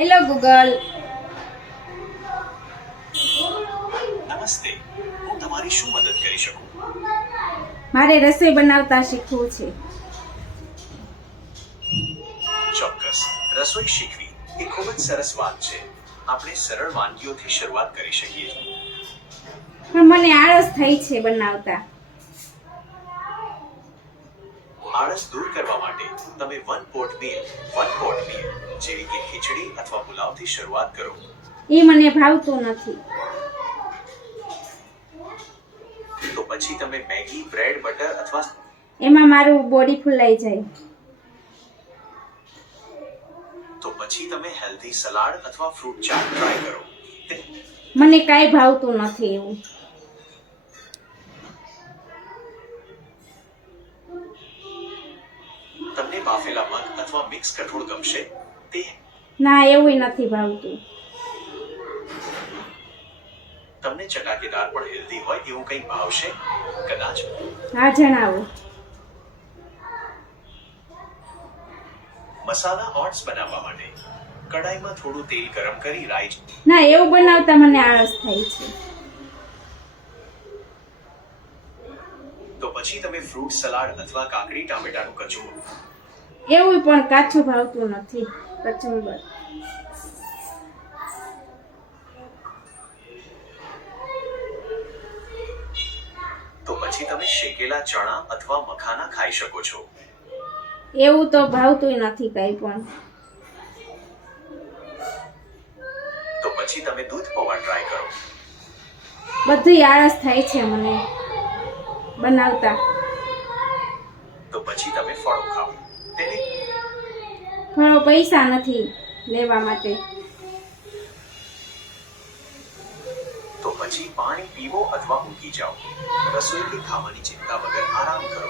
Hello Google. નમસ્તે, હું તમારી શું મદદ કરી શકું? મારે રસોઈ બનાવતા શીખવું છે. ચોક્કસ. રસોઈ શીખવી એ ખૂબ જ સરસ વાત છે. આપણે સરળ વાનગીઓથી શરૂઆત કરી શકીએ. પણ મને આળસ થાય છે બનાવતા. આળસ દૂર કરવા માટે તમે વન પોટ મીલ જેવી કે ખીચડી અથવા પુલાવથી શરૂઆત કરો. એ મને ભાવતું નથી. તો પછી તમે મેગી, બ્રેડ, બટર અથવા એમાં મારું બોડી ફૂલાઈ જાય. તો પછી તમે હેલ્ધી સલાડ અથવા ફ્રૂટ ચાટ ટ્રાય કરો. મને કાંઈ ભાવતું નથી એવું. તમને બાફેલા મગ અથવા મિક્સ કઠોળ ગમશે? તે ના, એવું નથી ભાવતું. તમને ચટાકેદાર પણ હેલ્ધી હોય એવું કંઈક ભાવશે કદાચ. હા, જણાવો. મસાલા ઓટ્સ બનાવવા માટે કડાઈમાં થોડું તેલ ગરમ કરી રાઈ. ના, એવું બનાવતા મને આળસ થાય છે. તો પછી તમે ફ્રૂટ સલાડ અથવા કાકડી ટામેટાનું કચુંબર. એવું પણ કાચું ભાવતું નથી. કચુંબર. તો પછી તમે શેકેલા ચણા અથવા મખાના ખાઈ શકો છો. એવું તો ભાવતું નથી કાંઈ પણ. તો પછી તમે દૂધ પૌવા ટ્રાય કરો. બધુંય આળસ થાય છે મને બનાવતા. તો પછી તમે ફળો ખાઓ. તેને ફળો પૈસા નથી લેવા માટે. તો પછી પાણી પીવો અથવા ઊંઘી જાઓ. રસોઈ કે ખાવાની ચિંતા વગર આરામ કરો.